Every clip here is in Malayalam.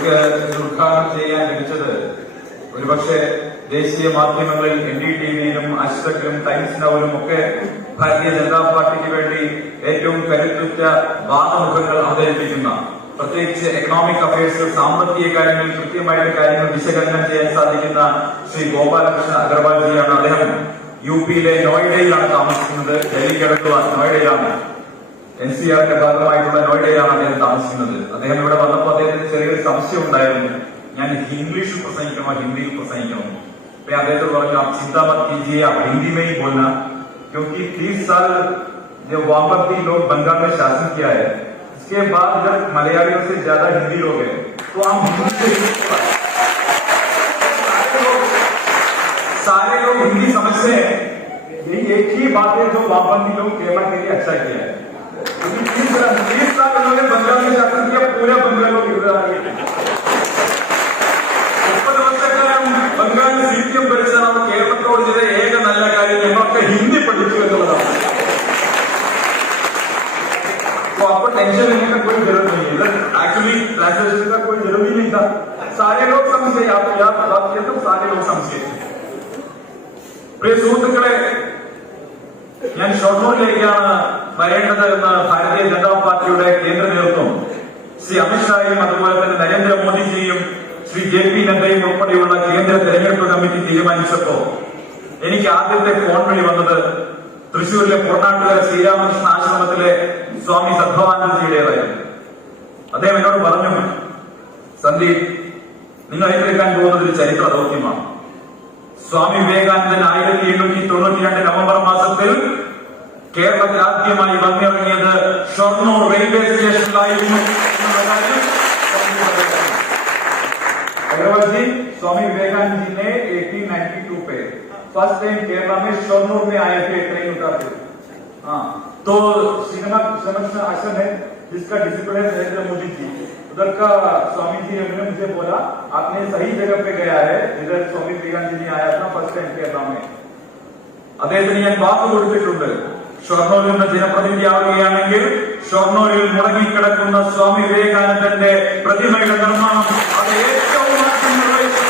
നമുക്ക് ഉദ്ഘാടനം ചെയ്യാൻ ലഭിച്ചത് ഒരുപക്ഷെ ദേശീയ മാധ്യമങ്ങളിൽ NDTV-യിലും അശ്വക്കിലും ടൈംസ് നൗവിലും ഒക്കെ ഭാരതീയ ജനതാ പാർട്ടിക്ക് വേണ്ടി ഏറ്റവും കരുത്തുറ്റ വാദമുഖങ്ങൾ അവതരിപ്പിക്കുന്ന, പ്രത്യേകിച്ച് എക്കണോമിക് അഫയേഴ്സ്, സാമ്പത്തിക കാര്യങ്ങളിൽ കൃത്യമായിട്ട് കാര്യങ്ങൾ വിശകലനം ചെയ്യാൻ സാധിക്കുന്ന ശ്രീ ഗോപാലകൃഷ്ണ അഗർവാൾജിയാണ്. അദ്ദേഹം UP-യിലെ നോയിഡയിലാണ് താമസിക്കുന്നത്. ഡൽഹിക്ക് അടുത്തുള്ള നോയിഡയിലാണ്, NCR-ന്റെ ഭാഗമായിട്ടുള്ള നോയിഡയിലാണ് അദ്ദേഹം താമസിക്കുന്നത്. അദ്ദേഹം ഇവിടെ വന്നപ്പോൾ അദ്ദേഹത്തിന് ചെറിയൊരു സംശയം ഉണ്ടായിരുന്നു, ഞാൻ ഇംഗ്ലീഷിൽ പ്രസംഗിക്കണോ ഹിന്ദിയിൽ പ്രസംഗിക്കണോ. मैं അദ്ദേഹത്തോട് പറഞ്ഞു, आप चिंता मत कीजिए, आप हिंदी में ही बोलना, क्योंकि 30 साल जो वामपंथी लोग बंगाल में शासन किया है, इसके बाद जब मलयालियों से ज्यादा हिंदी लोग हैं तो हम सारे लोग हिंदी समझते हैं. यही एक ही बात है जो वामपंथी लोग केरला के लिए अच्छा किया है, क्योंकि 30 साल उन्होंने बंगाल में शासन किया, पूरे बंगाल लोग ബംഗാളിൽ CPM ഭരിച്ചാൽ അവർ കേരളത്തോട് ചെയ്ത ഏക നല്ല കാര്യം ഞങ്ങളൊക്കെ ഹിന്ദി പഠിച്ചു എന്നുള്ളതാണ്. तो आपको टेंशन लेने का कोई जरूरत नहीं है. एक्चुअली ट्रांसलेशन का कोई जरूरी नहीं था. सारे लोग समझे, आप बात किया तो सारे लोग समझे. പ്രിയ സുഹൃത്തുക്കളെ, ഞാൻ ഷൊർണൂരിലേക്കാണ് വരേണ്ടത് എന്ന് ഭാരതീയ ജനതാ പാർട്ടിയുടെ കേന്ദ്ര നേതൃത്വം ശ്രീ അമിത്ഷായും അതുപോലെ തന്നെ നരേന്ദ്രമോദിജിയും ശ്രീ JP നദ്ദയും ഉൾപ്പെടെയുള്ള കേന്ദ്ര തെരഞ്ഞെടുപ്പ് കമ്മിറ്റി തീരുമാനിച്ചപ്പോ എനിക്ക് ആദ്യത്തെ ഫോൺ വിളി വന്നത് തൃശൂരിലെ പൊന്നാട്ടുകര ശ്രീരാമകൃഷ്ണ ആശ്രമത്തിലെ സ്വാമി സദ്ഭവാനന്ദജിയുടേതായിരുന്നു. അദ്ദേഹം എന്നോട് പറഞ്ഞു, സന്ദീപ്, നിങ്ങൾ ഏറ്റെടുക്കാൻ പോകുന്നത് ഒരു ചരിത്ര ദൗത്യമാണ്. സ്വാമി വിവേകാനന്ദൻ 1892 നവംബർ മാസത്തിൽ കേരളത്തിൽ ആദ്യമായി വന്നിറങ്ങിയത് ഷൊർണൂർ റെയിൽവേ സ്റ്റേഷനിലായിരുന്നു എന്നുള്ള കാര്യം अग्रवाल जी, स्वामी विवेकानंद जी ने 1892 पे फर्स्ट टाइम केरला में शोरनूर में आए थे ट्रेन उतार के. हाँ, तो श्रीरामकृष्ण आश्रम है जिसका डिसिप्लिन है नरेंद्र मोदी जी. उधर का स्वामी जी ने मुझे बोला, आपने सही जगह पे गया है, इधर स्वामी विवेकानंद जी ने आया था फर्स्ट टाइम केरला में. അദ്ദേഹത്തിന് ഞാൻ വാക്ക് കൊടുത്തിട്ടുണ്ട്, ഷൊർണൂരിൽ നിന്ന് ജനപ്രതിനിധിയാവുകയാണെങ്കിൽ ഷൊർണൂരിൽ മുടങ്ങിക്കിടക്കുന്ന സ്വാമി വിവേകാനന്ദന്റെ പ്രതിമയുടെ നിർമ്മാണം അത് ഏറ്റവും മണ്ണിലേക്ക്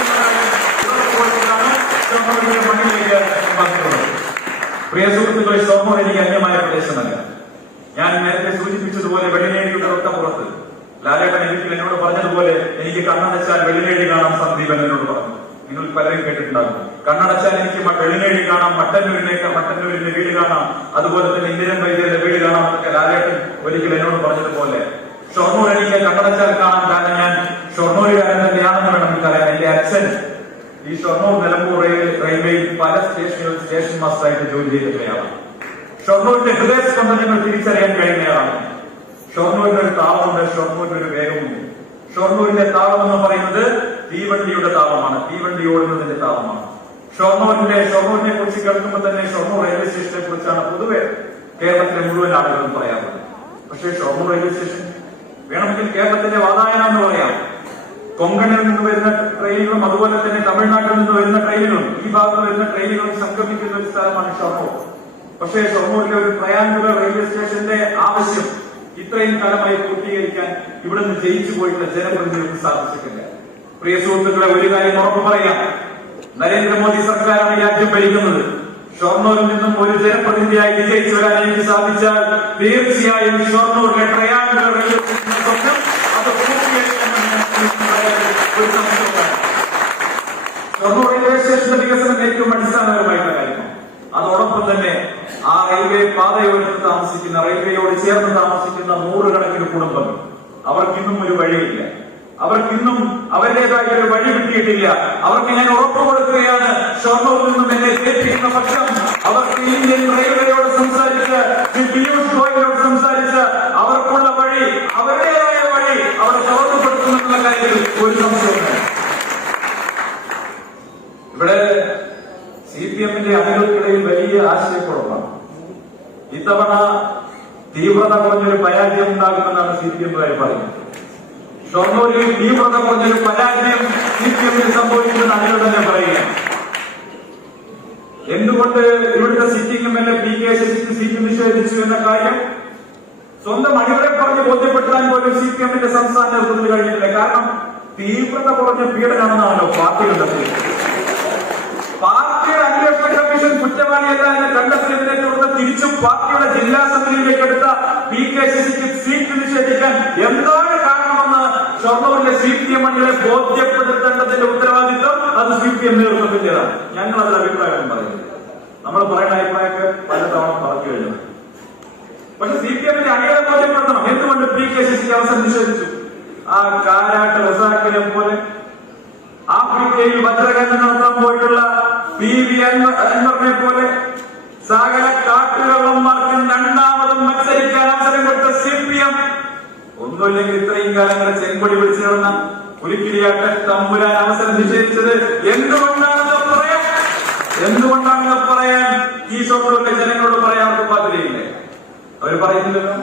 വന്നിട്ടുള്ളത്. പ്രിയ സുഹൃത്തുക്കളെ, ഷൊർണൂർ എനിക്ക് അന്യമായ പ്രദേശമല്ല. ഞാൻ നേരത്തെ സൂചിപ്പിച്ചതുപോലെ വെള്ളിനേഴിയുടെ തൊട്ടപ്പുറത്ത് ലാലേട്ടൻ എനിക്ക് എന്നോട് പറഞ്ഞതുപോലെ എനിക്ക് കണ്ണടച്ചാൽ വെള്ളിനേഴി കാണാം സന്ദീപൻ എന്നോട് പറഞ്ഞു. നിങ്ങൾ പലരും കേട്ടിട്ടുണ്ടാകും, കണ്ണടച്ചാൽ എനിക്ക് വെള്ളിനേഴി കാണാം, മട്ടന്നൂരിന്റെ വീട് കാണാം, അതുപോലെ തന്നെ ഇന്ദിരൻ വൈദ്യരുടെ വീട് കാണാം എന്നൊക്കെ ലാലേട്ടൻ ഒരിക്കൽ എന്നോട് പറഞ്ഞതുപോലെ ഷൊർണൂർ എനിക്ക് കണ്ണടച്ചാൽ കാണാം. കാരണം ഞാൻ ഷൊർണൂരുകാരൻ തന്നെയാണെന്ന് വേണം എനിക്കറിയാം. എന്റെ അച്ഛൻ ഈ ഷൊർണൂർ നിലമ്പൂർ റെയിൽവേയിൽ പല സ്റ്റേഷനുകളിൽ സ്റ്റേഷൻ മാസ്റ്ററായിട്ട് ജോലി ചെയ്തിട്ടുള്ളയാണ്. ഷൊർണൂരിന്റെ ഹൃദയസ്പന്ദനങ്ങൾ തിരിച്ചറിയാൻ കഴിയുന്നതാണ്. ഷൊർണൂരിന്റെ ഒരു താളമുണ്ട്, ഷൊർണൂരിന്റെ ഒരു വേഗമുണ്ട്. ഷൊർണൂരിന്റെ താളം എന്ന് പറയുന്നത് തീവണ്ടിയുടെ താളമാണ്, തീവണ്ടി ഓടുന്നതിന്റെ താളമാണ്. ഷൊർണൂരിനെ കുറിച്ച് കേൾക്കുമ്പോൾ തന്നെ ഷൊർണൂർ റെയിൽവേ സ്റ്റേഷനെ കുറിച്ചാണ് പൊതുവെ കേരളത്തിലെ മുഴുവൻ ആളുകളും പറയാറുള്ളത്. പക്ഷേ ഷൊർണൂർ റെയിൽവേ സ്റ്റേഷൻ വേണമെങ്കിൽ കേരളത്തിന്റെ വാതായനം എന്ന് പറയാം. കൊങ്കണിൽ നിന്ന് വരുന്ന ട്രെയിനുകളും അതുപോലെ തന്നെ തമിഴ്നാട്ടിൽ നിന്ന് വരുന്ന ട്രെയിനുകളും ഈ ഭാഗത്ത് വരുന്ന ട്രെയിനുകളും സംഗമിക്കുന്ന ഒരു സ്ഥലമാണ് ഷൊർണൂർ. പക്ഷേ ഷൊർണൂരിലെ ഒരു ട്രയാങ്കുലർ റെയിൽവേ സ്റ്റേഷന്റെ ആവശ്യം ഇത്രയും കാലമായി പൂർത്തീകരിക്കാൻ ഇവിടെ നിന്ന് ജയിച്ചു പോയിട്ടുള്ള ജനപ്രതിനിധികൾക്ക് സാധിച്ചിട്ടില്ല. പ്രിയ സുഹൃത്തുക്കളെ, ഒരു കാര്യം ഉറപ്പ് പറയാം, നരേന്ദ്രമോദി സർക്കാരാണ് രാജ്യം ഭരിക്കുന്നത്. ഷൊർണൂരിൽ നിന്നും ഒരു ജനപ്രതിനിധിയായി വിജയിച്ചു വരാൻ എനിക്ക് സാധിച്ചാൽ തീർച്ചയായും ഷൊർണൂരിലെ ട്രയാങ്കുലർ റെയിൽവേ സ്റ്റേഷന്റെ സ്വപ്നം അത് പൂർത്തീകരിക്കാമെന്ന് ഒരു സംശയമാണ്. ഷൊർണൂർ റെയിൽവേ സ്റ്റേഷന്റെ വികസനം ഏറ്റവും അടിസ്ഥാനപരമായിട്ടുള്ള കാര്യമാണ്. അതോടൊപ്പം തന്നെ ആ റെയിൽവേ പാതയോട് താമസിക്കുന്ന, റെയിൽവേയോട് ചേർന്ന് താമസിക്കുന്ന നൂറുകണക്കിന് കുടുംബങ്ങൾ, അവർക്കിന്നും ഒരു വഴിയില്ല. അവർക്കിന്നും അവരുടേതായ ഒരു വഴി കിട്ടിയിട്ടില്ല. അവർക്ക് ഞാൻ ഉറപ്പ് കൊടുക്കുകയാണ്, ഷൊർണൂരിൽ നിന്നും എന്നെ കേൾപ്പിക്കുന്ന പക്ഷം അവർക്ക് ഇന്ത്യൻ റെയിൽവേയോട് സംസാരിച്ച്, പീയൂഷ് ഗോയലോട് സംസാരിച്ച് അവർക്കുള്ള വഴി, അവരുടേതായ വഴി അവർ തുറന്നുപെടുത്തുമെന്നുള്ള കാര്യത്തിൽ ഒരു സംശയമില്ല. ഇവിടെ CPM-ന്റെ അണികൾക്കിടയിൽ വലിയ ആശയക്കുഴപ്പമാണ്. ഇത്തവണ തീവ്രത കുറഞ്ഞൊരു പരാജയം ഉണ്ടാകുമെന്നാണ് CPM-കാർ പറയുന്നത്. ഷൊർണൂരിൽ തീവ്രത കുറഞ്ഞൊരു പരാജയം CPM-ന് സംഭവിക്കുമെന്ന് അണികൾ തന്നെ പറയുകയാണ്. എന്തുകൊണ്ട് ഇവിടുത്തെ സിറ്റിംഗ് MLA PK ശശിക്ക് സീറ്റ് നിഷേധിച്ചു എന്ന കാര്യം സ്വന്തം അണികളെ പറഞ്ഞ് ബോധ്യപ്പെടുത്താൻ പോലും CPM-ന്റെ സംസ്ഥാന നേതൃത്വത്തിന് കഴിഞ്ഞിട്ടില്ല. കാരണം തീവ്രത കുറഞ്ഞ പീഡനമാണെന്നാണല്ലോ പാർട്ടി കണ്ടെത്തിയത്. പാർട്ടിയുടെ അന്വേഷണ കമ്മീഷൻ കുറ്റവാളിയല്ല എന്ന് കണ്ടെത്തിയതിനെ തുടർന്ന് തിരിച്ചും പാർട്ടിയുടെ ജില്ലാ സമിതിയിലേക്ക് എടുത്ത PKCCക്ക് സീറ്റ് നിഷേധിക്കാൻ എന്താണ് കാരണമെന്ന് ഷൊർണൂരിലെ CPM അണികളെ ബോധ്യപ്പെടുത്തേണ്ടതിന്റെ ഉത്തരവാദിത്വം അത് CPM നേതൃത്വത്തിന്റേതാണ്. ഞങ്ങൾ അതിന്റെ അഭിപ്രായം പറയുന്നത്, നമ്മൾ പറയുന്ന അഭിപ്രായമൊക്കെ പലതവണ പറഞ്ഞു കഴിഞ്ഞു. പക്ഷെ CPMന്റെ അണികളെ ബോധ്യപ്പെടുത്തണം എന്തുകൊണ്ട് PKCCക്ക് അവസരം നിഷേധിച്ചു. ആ കാരാട്ട് റസാക്കിനെ പോലെ ആഫ്രിക്കയിൽ വജ്രഖനനം നടത്താൻ പോയിട്ടുള്ള PV അൻവറിനെ പോലെ സകല കാട്ടുകള്ളന്മാർക്കും രണ്ടാമതും മത്സരിക്കാൻ അവസരം കൊടുത്ത CPM ഒന്നുമില്ലെങ്കിൽ ഇത്രയും കാലങ്ങളെ ചെങ്കൊടി പിടിച്ചു നടന്ന പുലിക്കിരിയാട്ട തമ്പുരാൻ അവസരം നിഷേധിച്ചത് എന്തുകൊണ്ടാണെന്ന് പറയാൻ ഈ ഷൊർണൂരിലെ ജനങ്ങളോട് പറയാൻ അവർക്ക് പാതിരയില്ലേ? അവർ പറയുന്നില്ലല്ലോ.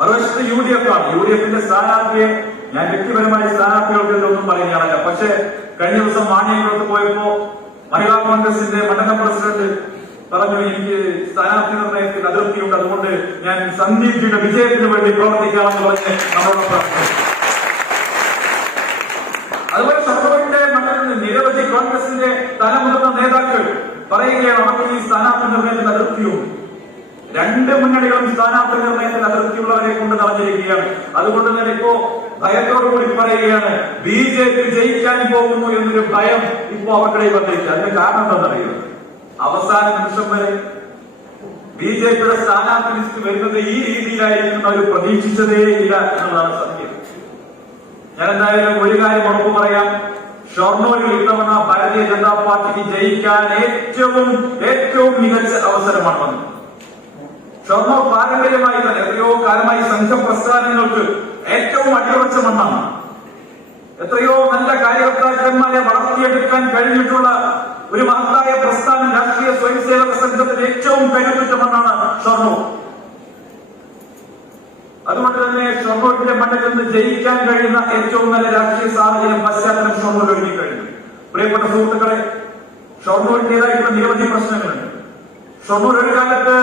മറുവശത്ത് UDF ആണ്. UDFന്റെ സ്ഥാനാർത്ഥിയെ ഞാൻ വ്യക്തിപരമായി സ്ഥാനാർത്ഥികൾക്ക് ഒന്നും പറയുകയാണല്ല. പക്ഷെ കഴിഞ്ഞ ദിവസം മാണിയംകുളത്ത് പോയപ്പോ മഹിളാ കോൺഗ്രസിന്റെ മണ്ഡലം പ്രസിഡന്റ് പറഞ്ഞു, എനിക്ക് സ്ഥാനാർത്ഥി നിർണയത്തിൽ അതിർത്തിയുണ്ട്, അതുകൊണ്ട് ഞാൻ സന്ദീപിയുടെ വിജയത്തിന് വേണ്ടി പ്രവർത്തിക്കാമെന്ന് പറഞ്ഞ് നമ്മളോടൊപ്പം. അതുപോലെ ഷൊർണൂരിന്റെ മണ്ഡലത്തിൽ നിരവധി കോൺഗ്രസിന്റെ തലമുതിർന്ന നേതാക്കൾ പറയുകയാണ് അവർക്ക് ഈ സ്ഥാനാർത്ഥി നിർണയത്തിൽ അതിർത്തിയുണ്ട്. രണ്ട് മുന്നണികളും സ്ഥാനാർത്ഥി നിർണയത്തിൽ അതിർത്തിയുള്ളവരെ കൊണ്ട് നടന്നിരിക്കുകയാണ്. അതുകൊണ്ട് തന്നെ ഇപ്പോ ഭയത്തോടുകൂടി പറയുകയാണ് BJP ജയിക്കാൻ പോകുന്നു എന്നൊരു ഭയം ഇപ്പോ അവർക്കിടയിൽ വന്നിരിക്കുക. അതിന്റെ കാരണം എന്താണെന്നറിയുന്നത്, അവസാന നിമിഷം വരെ BJPയുടെ സ്ഥാനാർത്ഥി ലിസ്റ്റ് വരുന്നത് ഈ രീതിയിലായിരിക്കും അവർ പ്രതീക്ഷിച്ചതേ ഇല്ല എന്നുള്ളതാണ് സത്യം. ഞാൻ എന്തായാലും ഒരു കാര്യം ഉറപ്പു പറയാം, ഷൊർണൂരിൽ ഇത്തവണ ഭാരതീയ ജനതാ പാർട്ടിക്ക് ജയിക്കാൻ ഏറ്റവും മികച്ച അവസരമാണ് വന്നത്. ഷൊർണൂർ പാരമ്പര്യമായി തന്നെ എത്രയോ കാലമായി സംഘപ്രസ്ഥാനങ്ങൾക്ക് ഏറ്റവും അടിയുറച്ച മണ്ണാണ്. എത്രയോ നല്ല കാര്യകർത്താക്കന്മാരെ വളർത്തിയെടുക്കാൻ കഴിഞ്ഞിട്ടുള്ള ഒരു മഹത്തായ പ്രസ്ഥാനം, രാഷ്ട്രീയ സ്വയംസേവക സംഘത്തിന് ഏറ്റവും കരുത്തുറ്റ മണ്ണാണ് ഷൊർണൂർ. അതുകൊണ്ട് തന്നെ ഷൊർണൂരിന്റെ മണ്ണിൽ നിന്ന് ജയിക്കാൻ കഴിയുന്ന ഏറ്റവും നല്ല രാഷ്ട്രീയ സാഹചര്യം പശ്ചാത്തലം ഷൊർണൂർ ഒരുങ്ങി കഴിഞ്ഞു. പ്രിയപ്പെട്ട സുഹൃത്തുക്കളെ, ഷൊർണൂരിന്റേതായിട്ടുള്ള നിരവധി പ്രശ്നങ്ങളുണ്ട്. ഷൊർണൂർ ഒരു കാലത്ത്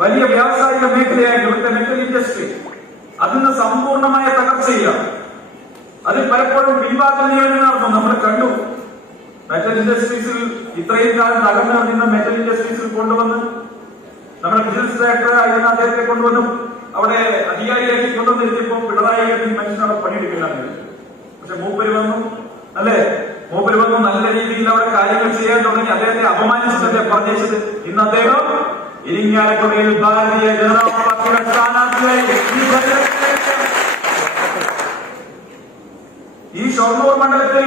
വലിയ വ്യാവസായിക മേഖലയായിരുന്നു ഇവിടുത്തെ മെറ്റൽ ഇൻഡസ്ട്രി. അതിന് സമ്പൂർണമായ തകർച്ചയിലാണ്. അതിൽ പലപ്പോഴും പിൻവാതിൽ നിയമനം നടന്നു. നമ്മൾ കണ്ടു മെറ്റൽ ഇൻഡസ്ട്രീസിൽ ഇത്രയും കാലം തകർന്നുകൊണ്ടിരുന്ന മെറ്റൽ ഇൻഡസ്ട്രീസിൽ കൊണ്ടുവന്ന് നമ്മുടെ ബിസിനസ് ഡയറക്ടർ ആയിരുന്ന അദ്ദേഹത്തെ കൊണ്ടുവന്നു അവിടെ അധികാരിയാക്കി കൊണ്ടുവന്നിരുത്തിയപ്പോൾ പിണറായി മനുഷ്യനവിടെ പണിയെടുക്കില്ലാന്ന്. പക്ഷെ മൂപ്പര് വന്നു, അല്ലെ, മൂപ്പര് വന്നു നല്ല രീതിയിൽ അവിടെ കാര്യങ്ങൾ ചെയ്യാൻ തുടങ്ങി. അദ്ദേഹത്തെ അപമാനിച്ചിട്ടല്ലേ പറഞ്ഞത്. ഇന്ന് അദ്ദേഹം ഇരിങ്ങാലക്കുടയിൽ ഭാരതീയ ജനതാ പാർട്ടിയുടെ സ്ഥാനാർത്ഥിയായി. ഈ ഷൊർണൂർ മണ്ഡലത്തിൽ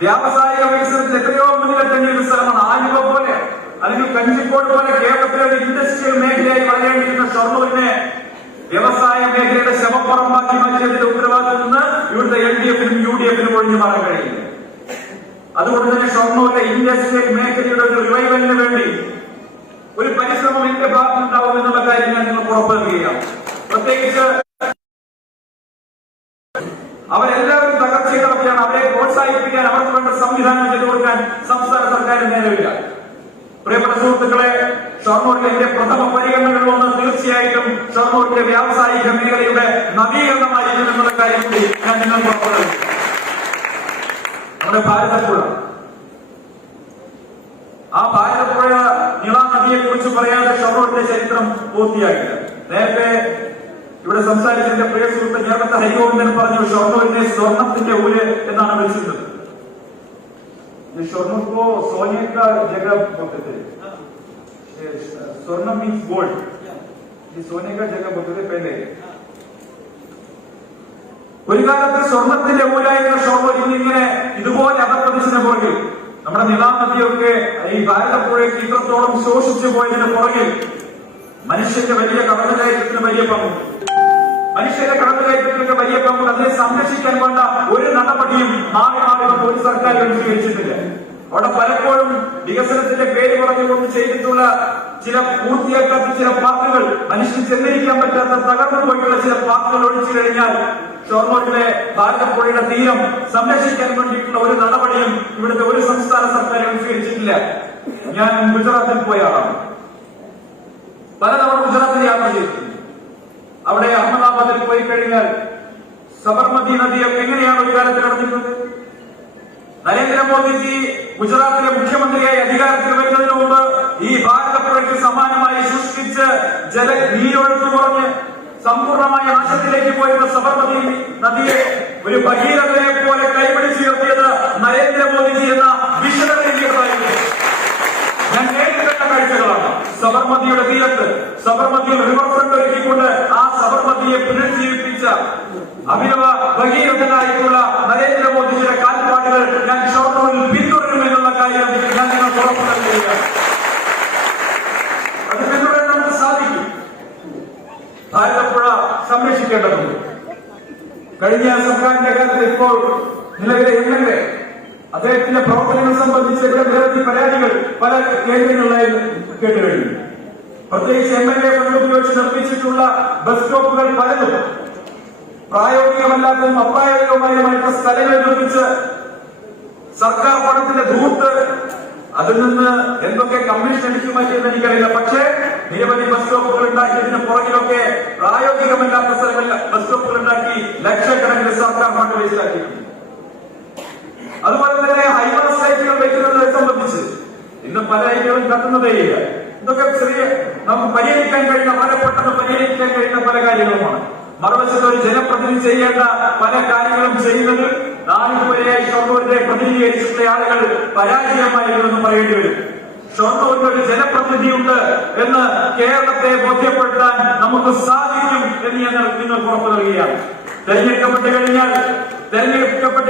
വ്യാവസായിക വികസനത്തിൽ എത്രയോ മുന്നിലെത്തേണ്ട ഒരു സ്ഥലമാണ്. ആലുവ പോലെ അല്ലെങ്കിൽ കഞ്ചിക്കോട് പോലെ കേരളത്തിലെ ഒരു ഇൻഡസ്ട്രിയൽ മേഖലയായി വളരേണ്ടിയിരുന്ന ഷൊർണൂരിനെ വ്യവസായ മേഖലയുടെ ശവപ്പുറമാക്കി മാറ്റിയതിന്റെ ഉത്തരവാദിത്തത്തിൽ നിന്ന് ഇവിടുത്തെ LDFനും UDFനും ഒഴിഞ്ഞു മാറാൻ കഴിയില്ല. അതുകൊണ്ട് തന്നെ ഷൊർണൂരിലെ ഇൻഡസ്ട്രിയൽ മേഖലയുടെ ഒരു റിവൈവലിന് വേണ്ടി ഒരു പരിശ്രമം എന്റെ ഭാഗത്തുണ്ടാവും എന്നുള്ള കാര്യം ഞാൻ നിങ്ങൾക്ക് ഉറപ്പ് നൽകുകയാണ്. പ്രത്യേകിച്ച് അവരെല്ലാവരും തകർച്ചയിലൊക്കെയാണ്. അവരെ പ്രോത്സാഹിപ്പിക്കാൻ അവർക്ക് വേണ്ട സംവിധാനം ചെയ്തു കൊടുക്കാൻ സംസ്ഥാന സർക്കാരിന് നേരമില്ല. പ്രിയപ്പെട്ട സുഹൃത്തുക്കളെ, ഷൊർണൂരിൽ എന്റെ പ്രഥമ പരിഗണനകളിൽ ഒന്ന് തീർച്ചയായിട്ടും ഷൊർണൂരിന്റെ വ്യാവസായിക മേഖലയുടെ നവീകരണമായിരിക്കും എന്നുള്ള കാര്യം കൂടി ഞാൻ നിങ്ങൾക്ക് ഉറപ്പ് നൽകും. നമ്മുടെ ഭാരതപ്പുഴ, ആ ഭാരതപ്പുഴ നിള നദിയെ കുറിച്ച് പറയാതെ ഷൊർണൂരിന്റെ ചരിത്രം പൂർത്തിയായില്ല. നേരത്തെ ഇവിടെ സംസാരിച്ചതിന്റെ പ്രിയ സുഹൃത്ത് നേരത്തെ ഹരിഗോവിന്ദൻ പറഞ്ഞു ഷൊർണൂരിനെ സ്വർണത്തിന്റെ ഊര് എന്നാണ് വിളിച്ചിരുന്നത്. ഷൊർണൂർ को सोने का जगह बोलते थे, स्वर्ण मीन्स गोल्ड, ये सोने का जगह बोलते थे पहले. ഒരു കാലത്ത് സ്വർണത്തിന്റെ ഊരായിരുന്ന ഷൊർണൂർ ഇന്നിങ്ങനെ ഇതുപോലെ അധപ്പതിച്ചതിന് പുറകിൽ നമ്മുടെ നിളാ നദിയൊക്കെ ഈ ഭാരതപ്പുഴയ്ക്ക് ഇത്രത്തോളം ശോഷിച്ചു പോയതിന് പുറകിൽ മനുഷ്യന്റെ വലിയ കടന്നുകയറ്റത്തിന് വലിയ പങ്കുണ്ട്. മനുഷ്യന്റെ കടന്നുകയറ്റത്തിനൊക്കെ വലിയ പങ്കുണ്ട്. അതിനെ സംരക്ഷിക്കാൻ വേണ്ട ഒരു നടപടിയും മാറി ഒരു സർക്കാർ സ്വീകരിച്ചിട്ടില്ല. അവിടെ പലപ്പോഴും വികസനത്തിന്റെ പേര് പറഞ്ഞുകൊണ്ട് ചെയ്തിട്ടുള്ള ചില പൂർത്തിയാക്കാത്ത ചില പാർക്കുകൾ, മനുഷ്യൻ ചെന്നിരിക്കാൻ പറ്റാത്ത തകർന്നു പോയിട്ടുള്ള ചില പാർക്കുകൾ ഒഴിച്ചു കഴിഞ്ഞാൽ ഷൊർണൂരിലെ ഭാരതപ്പുഴയുടെ തീരം സംരക്ഷിക്കാൻ വേണ്ടിയിട്ടുള്ള ഒരു നടപടിയും ഇവിടുത്തെ ഒരു സംസ്ഥാന സർക്കാരും സ്വീകരിച്ചിട്ടില്ല. ഞാൻ ഗുജറാത്തിൽ പോയ ആളാണ്. പലതവണ ഗുജറാത്തിൽ യാത്ര ചെയ്തിട്ടുണ്ട്. അവിടെ അഹമ്മദാബാദിൽ പോയി കഴിഞ്ഞാൽ സബർമതി നദി എങ്ങനെയാണ് ഒരു കാലത്ത് കടന്നിട്ടുള്ളത്? നരേന്ദ്രമോദിജി ഗുജറാത്തിലെ മുഖ്യമന്ത്രിയായി അധികാരത്തിൽ വരുന്നതിന് മുമ്പ് ഈ ഭാരതപ്പുഴയ്ക്ക് സമാനമായി സൃഷ്ടിച്ച് നീരൊഴുക്ക് കുറഞ്ഞ് സമ്പൂർണമായ നാശത്തിലേക്ക് പോയിരുന്ന സബർമതി നദിയെ ഒരു ഭഗീരഥനെ പോലെ കൈപിടിച്ചുയർത്തിയത് നരേന്ദ്രമോദിജി എന്ന വിഷണറി ലീഡറായിരുന്നു. ഞാൻ നേരിട്ട കാഴ്ചകളാണ്. സബർമതിയുടെ തീരത്ത് സബർമതിയിൽ റിവർ ഫ്രണ്ട് ഒരുക്കിക്കൊണ്ട് ആ സബർമതിയെ പുനരുജ്ജീവിപ്പിച്ച അഭിനവ ഭഗീരഥനായിട്ടുള്ള നരേന്ദ്രമോദിജിയുടെ കാൽപ്പാടുകൾ ഞാൻ ഷൊർണൂരിൽ പിന്തുടരുമെന്നുള്ള കാര്യം ഞാൻ നിങ്ങൾക്ക് ഉറപ്പു നൽകുകയാണ്. അത് പിന്തുടരാൻ നമുക്ക് സാധിക്കും. ഭാരതപ്പുഴ സംരക്ഷിക്കേണ്ടതുണ്ട്. കഴിഞ്ഞ സർക്കാരിന്റെ കാലത്ത് ഇപ്പോൾ നിലവിലെ എംഎൽഎ അദ്ദേഹത്തിന്റെ പ്രവർത്തനങ്ങൾ സംബന്ധിച്ച് ഇവിടെ നിരവധി പരാതികൾ പല കേന്ദ്രങ്ങളിലായി കേട്ടുകഴിഞ്ഞു. പ്രത്യേകിച്ച് എംഎൽഎ ഫണ്ട് ഉപയോഗിച്ച് നിർമ്മിച്ചിട്ടുള്ള ബസ് സ്റ്റോപ്പുകൾ പലതും പ്രായോഗികമല്ലാത്തതും അപ്രായോഗികവുമായിട്ടുള്ള സ്ഥലങ്ങൾ നിർമ്മിച്ച് സർക്കാർ പണത്തിന്റെ ധൂർത്ത് അതിൽ നിന്ന് എന്തൊക്കെ കമ്മീഷൻ അടിച്ചു മാറ്റിയെന്ന് എനിക്കറിയില്ല. പക്ഷേ നിരവധി ബസ് സ്റ്റോപ്പുകൾ ഉണ്ടാക്കി ഇതിന് പുറകിലൊക്കെ പ്രായോഗികമല്ലാത്ത സ്ഥലങ്ങളിൽ ബസ് സ്റ്റോപ്പുകൾ ഉണ്ടാക്കി ലക്ഷക്കണക്കിന് സർക്കാർ ഫണ്ട് വേസ്റ്റാക്കിയിട്ടുണ്ട്. അതുപോലെ തന്നെ ഹൈവേ സൈറ്റുകൾ വയ്ക്കുന്നതിനെ സംബന്ധിച്ച് ഇന്ന് പല ഐറ്റുകളും കത്തുന്നതേയില്ല. ഇതൊക്കെ ചെറിയ നമുക്ക് പരിഹരിക്കാൻ കഴിയുന്ന വളരെ പെട്ടെന്ന് പരിഹരിക്കാൻ കഴിയുന്ന പല കാര്യങ്ങളുമാണ്. മറുവശത്ത് ഒരു ജനപ്രതിനിധി ചെയ്യേണ്ട പല കാര്യങ്ങളും ചെയ്യുന്നതിൽ നാളിതുവരെയായി ഷൊർണൂരിനെ പ്രതിനിധീകരിച്ചിട്ടുള്ള ആളുകൾ പരാജയമായിരുന്നെന്ന് പറയേണ്ടി വരും. ഷൊർണൂരിന് ഒരു ജനപ്രതിനിധിയുണ്ട് എന്ന് കേരളത്തെ ബോധ്യപ്പെടുത്താൻ നമുക്ക് സാധിക്കും എന്ന് ഞങ്ങൾ നിങ്ങൾക്ക് ഉറപ്പു നൽകുകയാണ്. തെരഞ്ഞെടുക്കപ്പെട്ട്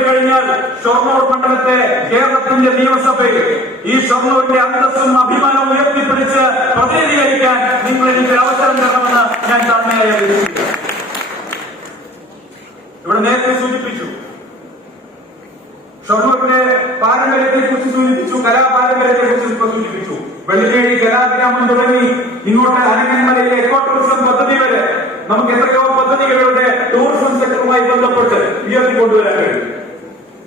കഴിഞ്ഞാൽ ഷൊർണൂർ മണ്ഡലത്തെ കേരളത്തിന്റെ നിയമസഭയിൽ ഈ ഷൊർണൂരിന്റെ അന്തസ്സും അഭിമാനവും ഉയർത്തിപ്പിടിച്ച് പ്രതിനിധീകരിക്കാൻ നിങ്ങൾ എനിക്ക് അവസരം തരണമെന്ന് ഞാൻ താഴ്മയായി അഭ്യർത്ഥിക്കുന്നു. ഇവിടെ നേരത്തെ സൂചിപ്പിച്ചു, ഷൊർണൂരിന്റെ പാരമ്പര്യത്തെ കുറിച്ച് സൂചിപ്പിച്ചു, കലാപാരമ്പര്യത്തെ കുറിച്ച് സൂചിപ്പിച്ചു. വെള്ളിനേഴി കലാഗ്രാമം തുടങ്ങി ഇങ്ങോട്ട് അനങ്ങന്മലയിലെ എക്കോ ടൂറിസം പദ്ധതി വരെ നമുക്ക് എത്രയോ പദ്ധതികളുടെ ടൂറിസം സെക്ടറുമായി ബന്ധപ്പെട്ട് ഉയർത്തിക്കൊണ്ടുവരാൻ കഴിയും.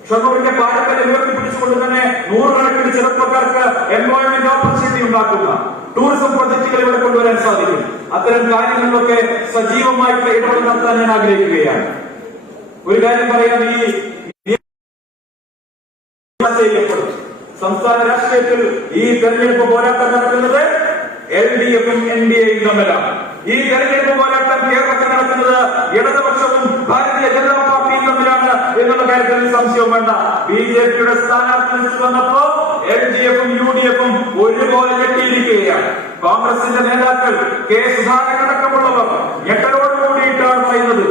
ഷൊർണൂരിന്റെ പാരമ്പര്യം ഉയർത്തിപ്പിടിച്ചുകൊണ്ട് തന്നെ നൂറുകണക്കിന് ചെറുപ്പക്കാർക്ക് എംപ്ലോയ്മെന്റ് ഓപ്പർച്യൂണിറ്റി ഉണ്ടാക്കുന്ന ടൂറിസം പ്രൊജക്ടുകൾ ഇവിടെ കൊണ്ടുവരാൻ സാധിക്കും. അത്തരം കാര്യങ്ങളിലൊക്കെ സജീവമായിട്ടുള്ള ഇടപെടൽ നടത്താൻ ഞാൻ ആഗ്രഹിക്കുകയാണ്. ഒരു കാര്യം പറയാം, ഈ സംസ്ഥാന രാഷ്ട്രീയത്തിൽ ഈ തെരഞ്ഞെടുപ്പ് പോരാട്ടം നടക്കുന്നത് LDFും NDAയും തമ്മിലാണ്. ഈ തെരഞ്ഞെടുപ്പ് പോരാട്ടം കേരളത്തിൽ നടക്കുന്നത് ഇടതുപക്ഷവും ഭാരതീയ ജനതാ പാർട്ടിയും തമ്മിലാണ് എന്നുള്ള കാര്യത്തിൽ സംശയവും വേണ്ട. BJPയുടെ സ്ഥാനാർത്ഥി വന്നപ്പോ LDFും UDFും ഒരുപോലെ ഞെട്ടിയിരിക്കുകയാണ്. കോൺഗ്രസിന്റെ നേതാക്കൾ കെ സുധാകരൻ അടക്കമുള്ളവർ ഞെട്ടലോടുകൂടിയിട്ടാണ് പറയുന്നത്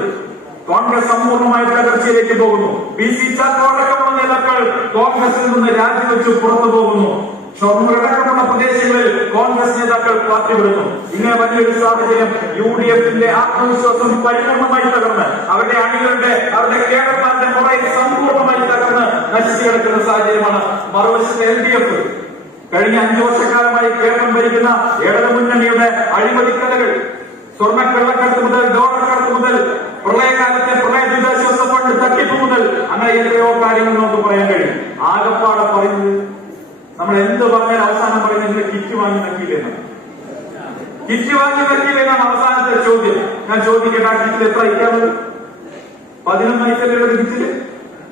കോൺഗ്രസ് സമ്പൂർണ്ണമായ തകർച്ചയിലേക്ക് പോകുന്നു. PC ചാക്കോ അടക്കമുള്ള നേതാക്കൾ കോൺഗ്രസിൽ നിന്ന് രാജിവെച്ച് പുറത്തു പോകുന്നു. ഷൊർണൂർ അടക്കമുള്ള പ്രദേശങ്ങളിൽ കോൺഗ്രസ് നേതാക്കൾ പാർട്ടി വിടുന്നു. ഇങ്ങനെ വലിയൊരു സാഹചര്യം UDFന്റെ ആത്മവിശ്വാസം പരിപൂർണമായി തകർന്ന് അവരുടെ അണികളുടെ അവരുടെ കേഡർമാരുടെ മുറയിൽ സമ്പൂർണ്ണമായി തകർന്ന് നശിച്ചു കിടക്കുന്ന സാഹചര്യമാണ്. മറുവശത്ത് LDF കഴിഞ്ഞ 5 വർഷക്കാലമായി കേരളം ഭരിക്കുന്ന ഇടതു മുന്നണിയുടെ അഴിമതിക്കഥകൾ, സ്വർണ്ണക്കള്ളക്കടത്ത് മുതൽ ഡോളർക്കടത്ത് മുതൽ പ്രളയകാലത്തെ പ്രളയ ദുരിതാശ്വാസ ഫണ്ട് തട്ടിപ്പ് മുതൽ അങ്ങനെ എത്രയോ കാര്യങ്ങൾ നമുക്ക് പറയാൻ കഴിയും. ആകപ്പാടെ പറയുന്നത് നമ്മൾ എന്ത് പറഞ്ഞാൽ അവസാനം പറയുന്നത് കിറ്റ് വാങ്ങി നക്കിയില്ലെന്നാണ്. കിറ്റ് വാങ്ങി നക്കിയില്ലെന്നാണ് അവസാനത്തെ ചോദ്യം. ഞാൻ ചോദിക്കട്ടെ, ആ കിറ്റിൽ എത്ര ഐറ്റാണ്? 11 ഐറ്റല്ലേ കിറ്റില്?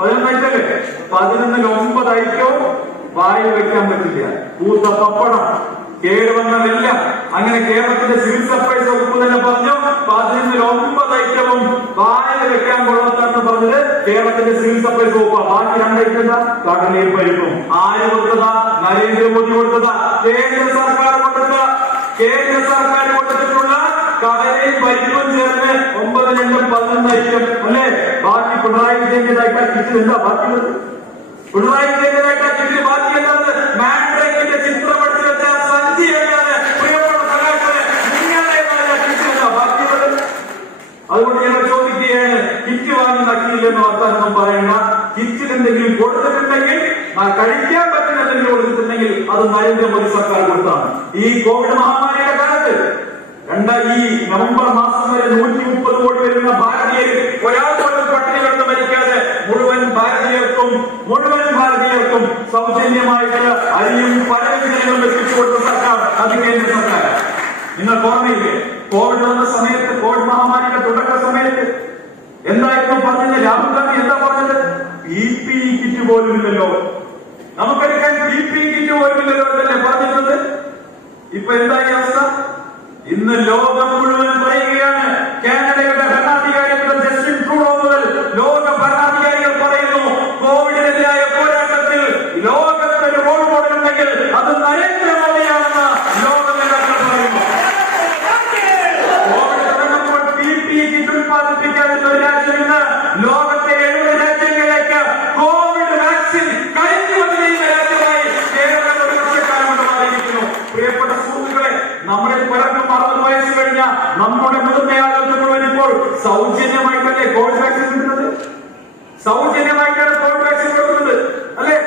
11 ഐറ്റല്ലേ? 11 9 ഐറ്റവും വായിൽ വെക്കാൻ പറ്റില്ല. പൂത്ത പപ്പടം, കേടുവന്ന വെല്ലം. അങ്ങനെ കേരളത്തിന്റെ സിവിൽ സപ്ലൈസ് വകുപ്പ് തന്നെ പറഞ്ഞു 11 ഐറ്റവും വായിൽ വെക്കാൻ കൊള്ളാത്തെന്ന് പറഞ്ഞത് കേരളത്തിന്റെ സിവിൽ സപ്ലൈസ് വകുപ്പാണ്. ബാക്കി 2 ഐറ്റം എന്താ? കടലയും പരിപ്പും. ആര് കൊടുത്തതാ? നരേന്ദ്രമോദി കൊടുത്തതാ. കേന്ദ്ര സർക്കാർ കൊടുത്തിട്ടുള്ള കടലയും പരിപ്പും ചേർന്ന് 9 2 11 ഐറ്റം അല്ലേ? ബാക്കി പിണറായി വിജയന്റേതായിട്ട് കിറ്റിൽ എന്താ ബാക്കിയുള്ളത്? പിണറായി വിജയന്റേതായിട്ട് കിറ്റിൽ ബാക്കി എന്താണ്? മാൻഡ്രേക്കിന്റെ ചിത്രമെടുത്ത് വെച്ച സഞ്ചി എന്നാണ് പ്രിയപ്പെട്ട സഹാക്കളെ നിങ്ങളുടെ ബാക്കിയുള്ളത്. അതുകൊണ്ട് ഞങ്ങൾ ചോദിക്കുകയാണ്, കിറ്റ് വാങ്ങി നക്കിയില്ലെന്ന് വർത്താനം പറയണ്ട. കിറ്റിൽ എന്തെങ്കിലും കൊടുത്തിട്ടുണ്ടെങ്കിൽ, കഴിക്കാൻ പറ്റുന്ന എന്തെങ്കിലും കൊടുത്തിട്ടുണ്ടെങ്കിൽ അത് നരേന്ദ്രമോദി സർക്കാർ കൊടുത്താണ്. ഈ കോവിഡ് മഹാമാരിയുടെ കാലത്ത് ഈ നവംബർ മാസം വരെ 130 കോടി വരുന്ന ഭാരതീയർ ഒരാൾ പോലും പട്ടിണി കിടന്ന് മരിക്കാതെ മുഴുവൻ ഭാരതീയർക്കും സൗജന്യമായിട്ട് അരിയും പല വിധങ്ങളും എത്തിച്ചു കൊടുത്ത സർക്കാർ അത് കേന്ദ്ര സർക്കാർ. നിങ്ങൾക്ക് ഓർമ്മയില്ലേ, കോവിഡ് വന്ന സമയത്ത്, കോവിഡ് മഹാമാരിയുടെ തുടക്ക സമയത്ത് എന്തായിരുന്നു പറഞ്ഞത്? പോലും ഇല്ലല്ലോ. നമുക്കെടുക്കാൻ PPE കിറ്റ് പോലും ഇല്ലല്ലോ എന്നല്ലേ പറഞ്ഞിരുന്നത്. ഇപ്പൊ എന്തായി അവസ്ഥ? ഇന്ന് ലോകം മുഴുവൻ പറയുകയാണ്. കാനഡയുടെ ഭരണാധികാരികളുടെ ജസ്റ്റിൻ ട്രൂഡോ മുതൽ ലോക ഭരണാധികാരികൾ പറയുന്നു, കോവിഡിനെതിരായ പോരാട്ടത്തിൽ ലോകത്തൊരു റോൾ മോഡൽ ഉണ്ടെങ്കിൽ അത് നരേന്ദ്രമോദിയാണെന്ന് ലോക നേതാക്കൾ പറയുന്നു. കോവിഡ് തുടങ്ങുമ്പോൾ PPE കിറ്റ് ഉത്പാദിപ്പിക്കാത്ത ഒരു രാജ്യം ഇന്ന് ലോകത്തെ 70 രാജ്യങ്ങളിലേക്ക് കോവിഡ് വാക്സിൻ കയറ്റുമതി ചെയ്യുന്ന രാജ്യമായി കേരളം ഒരു വർഷക്കാലം കൊണ്ട് മാറിയിരിക്കുന്നു. പ്രിയപ്പെട്ട സുഹൃത്തുക്കളെ, നമ്മളിൽ പലർക്കും 60 വയസ്സ് കഴിഞ്ഞ നമ്മുടെ മുതിർന്നയാളുകൾക്ക് മുഴുവൻ ഇപ്പോൾ സൗജന്യമായിട്ടല്ലേ കോവിഡ് വാക്സിൻ കിട്ടുന്നത്? സൗജന്യമായിട്ടാണ് കോവിഡ് വാക്സിൻ കൊടുക്കുന്നത് അല്ലേ?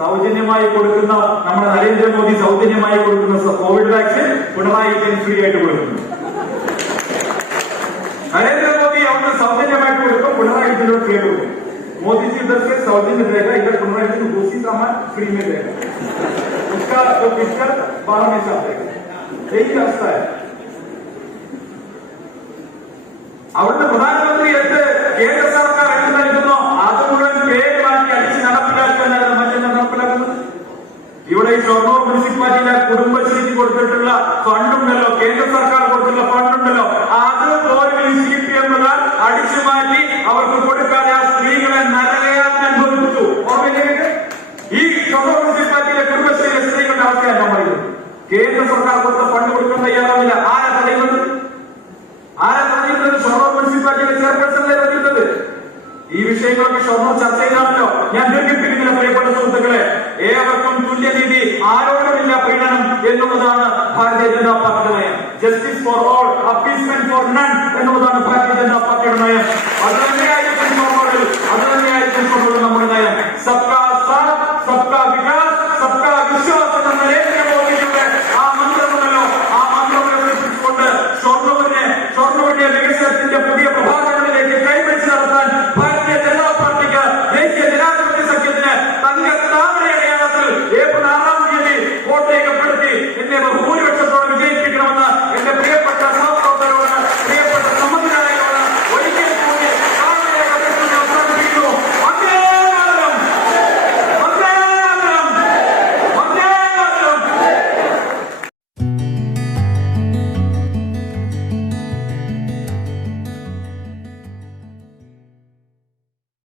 സൗജന്യമായി കൊടുക്കുന്ന നമ്മുടെ നരേന്ദ്രമോദി സൗജന്യമായി കൊടുക്കുന്ന Covid vaccine Pinarayi Vijayan free ആയിട്ട് കൊടുക്കുന്നു. नरेंद्र मोदी अपने सौजन्य കൊടുക്കും, പിണറായി വിജയൻ फ्री കൊടുക്കും. मोदी जी इधर से सौजन्य देगा, इधर पिनराई विजयन उसी सामान फ्री में देगा. उसका जो पिक्चर बाहर में छाप देगा. यही रास्ता है. അവിടുത്തെ പ്രധാനമന്ത്രി എടുത്ത് കേന്ദ്ര സർക്കാർ എടുത്തു നൽകുന്നു, അത് മുഴുവൻ പേര് മാറ്റി അടിച്ച് നടപ്പിലാക്കാനാണ് മറ്റൊന്ന് നടപ്പിലാക്കുന്നത്. ഇവിടെ ഈ ഷൊർണൂർ മുനിസിപ്പാലിറ്റിയിലെ കുടുംബശ്രീക്ക് കൊടുത്തിട്ടുള്ള ഫണ്ടുണ്ടല്ലോ, കേന്ദ്ര സർക്കാർ കൊടുത്തിട്ടുള്ള ഫണ്ടുണ്ടല്ലോ, അത് പോലും CPM അടിച്ചു മാറ്റി അവർക്ക് കൊടുക്കാതെ ആ സ്ത്രീകളെ നരകയാതന അനുഭവിച്ചു. ഈ ഷൊർണൂർ മുനിസിപ്പാലിറ്റിയിലെ കുടുംബശ്രീയിലെ സ്ത്രീകളുടെ അവസ്ഥയാണ് ഞാൻ പറയുന്നത്. കേന്ദ്ര സർക്കാർ കൊടുത്ത ഫണ്ട് കൊടുക്കാൻ തയ്യാറാവില്ല. ആരാ തടയുന്നത്? ഷൊർണൂർ മുനിസിപ്പാലിറ്റിയിലെ ചെയർപേഴ്സണല്ലേ തടയുന്നത്? ഈ വിഷയങ്ങളൊക്കെ ഷൊർണൂർ ചർച്ച ചെയ്താണല്ലോ. ഞാൻ ദീർഘിപ്പിക്കുന്നില്ല പ്രിയപ്പെട്ട സുഹൃത്തുക്കളെ. ഏവർക്കും തുല്യനീതി, ആരോടുമില്ല പീഡനം എന്നുള്ളതാണ് ഭാരതീയ ജനതാ പാർട്ടിയുടെ നയം. Justice for all, appeasement four none എന്നുള്ളതാണ് ഭാരതീയ ജനതാ പാർട്ടിയുടെ നയം. അതുകൊണ്ട്